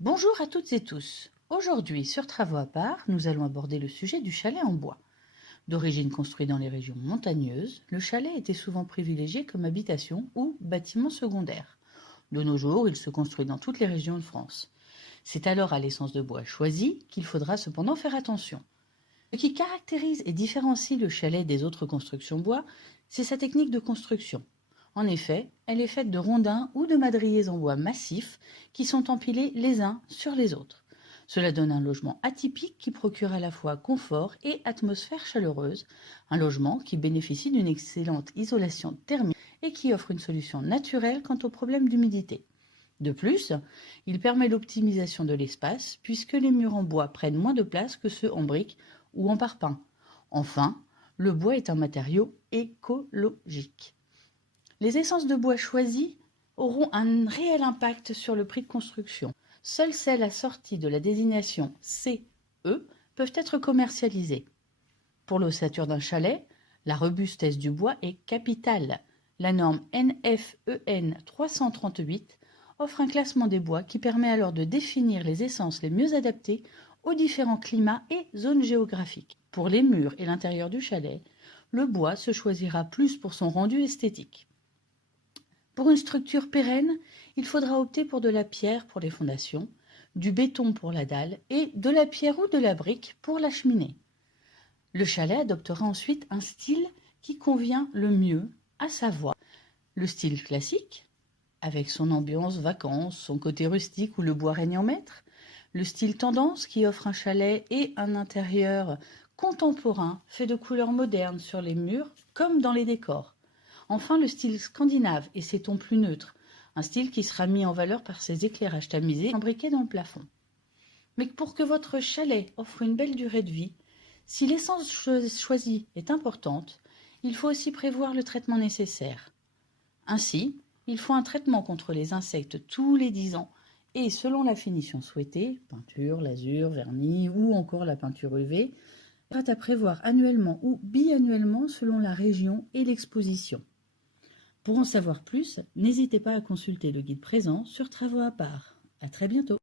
Bonjour à toutes et tous. Aujourd'hui, sur Travaux à part, nous allons aborder le sujet du chalet en bois. D'origine construit dans les régions montagneuses, le chalet était souvent privilégié comme habitation ou bâtiment secondaire. De nos jours, il se construit dans toutes les régions de France. C'est alors à l'essence de bois choisie qu'il faudra cependant faire attention. Ce qui caractérise et différencie le chalet des autres constructions bois, c'est sa technique de construction. En effet, elle est faite de rondins ou de madriers en bois massifs qui sont empilés les uns sur les autres. Cela donne un logement atypique qui procure à la fois confort et atmosphère chaleureuse, un logement qui bénéficie d'une excellente isolation thermique et qui offre une solution naturelle quant au problème d'humidité. De plus, il permet l'optimisation de l'espace puisque les murs en bois prennent moins de place que ceux en briques ou en parpaing. Enfin, le bois est un matériau écologique. Les essences de bois choisies auront un réel impact sur le prix de construction. Seules celles assorties de la désignation CE peuvent être commercialisées. Pour l'ossature d'un chalet, la robustesse du bois est capitale. La norme NFEN 338 offre un classement des bois qui permet alors de définir les essences les mieux adaptées aux différents climats et zones géographiques. Pour les murs et l'intérieur du chalet, le bois se choisira plus pour son rendu esthétique. Pour une structure pérenne, il faudra opter pour de la pierre pour les fondations, du béton pour la dalle et de la pierre ou de la brique pour la cheminée. Le chalet adoptera ensuite un style qui convient le mieux, à savoir le style classique, avec son ambiance vacances, son côté rustique où le bois règne en maître, le style tendance qui offre un chalet et un intérieur contemporain fait de couleurs modernes sur les murs comme dans les décors. Enfin, le style scandinave et ses tons plus neutres, un style qui sera mis en valeur par ses éclairages tamisés imbriqués dans le plafond. Mais pour que votre chalet offre une belle durée de vie, si l'essence choisie est importante, il faut aussi prévoir le traitement nécessaire. Ainsi, il faut un traitement contre les insectes tous les 10 ans et selon la finition souhaitée, peinture, lasure, vernis ou encore la peinture UV, à prévoir annuellement ou biannuellement selon la région et l'exposition. Pour en savoir plus, n'hésitez pas à consulter le guide présent sur Travaux à part. À très bientôt.